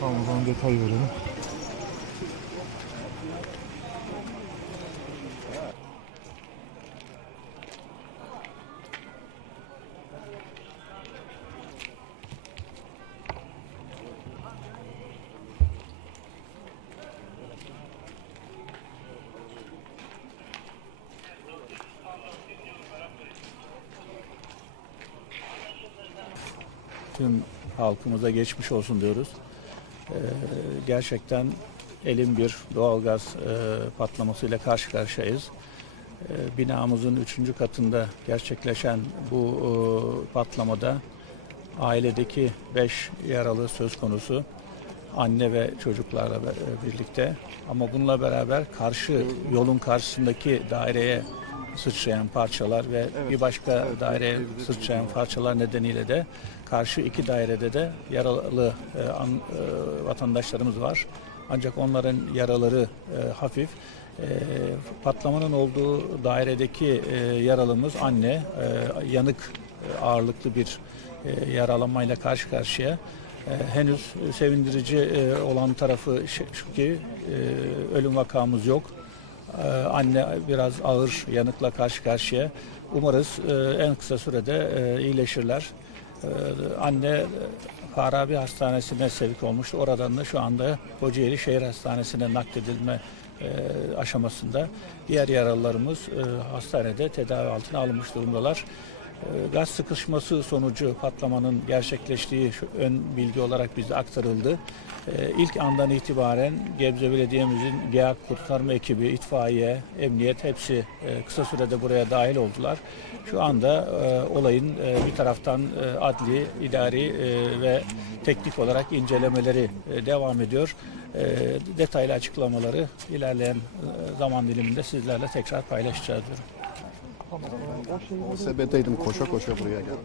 Tamam o zaman detay verelim. Tüm halkımıza geçmiş olsun diyoruz. Ee, gerçekten elin bir doğalgaz e, patlamasıyla karşı karşıyayız. Ee, binamızın üçüncü katında gerçekleşen bu e, patlamada ailedeki beş yaralı söz konusu anne ve çocuklarla be- birlikte ama bununla beraber karşı yolun karşısındaki daireye sıçrayan parçalar ve bir başka daireye sıçrayan parçalar nedeniyle de karşı iki dairede de yaralı e, an- e, vatandaşlarımız var. Ancak onların yaraları e, hafif. E, patlamanın olduğu dairedeki e, yaralımız anne, e, yanık e, ağırlıklı bir e, yaralanmayla karşı karşıya. E, henüz sevindirici e, olan tarafı şu şu ki e, ölüm vakamız yok. Ee, Anne biraz ağır yanıkla karşı karşıya. Umarız e, en kısa sürede e, iyileşirler. Ee, Anne e, Farabi Hastanesi'ne sevk olmuş. Oradan da şu anda Kocaeli Şehir Hastanesi'ne nakledilme aşamasında. Diğer yaralılarımız hastanede tedavi altına alınmış durumdalar. E, Gaz sıkışması sonucu patlamanın gerçekleştiği şu ön bilgi olarak bize aktarıldı. E, İlk andan itibaren Gebze Belediye'mizin GEAK kurtarma ekibi, itfaiye, emniyet hepsi e, kısa sürede buraya dahil oldular. Şu anda e, olayın e, bir taraftan adli, idari ve teknik olarak incelemeleri devam ediyor. Detaylı açıklamaları ilerleyen zaman diliminde sizlerle tekrar paylaşacağız diyorum. O sebepteydim koşa koşa buraya geldim.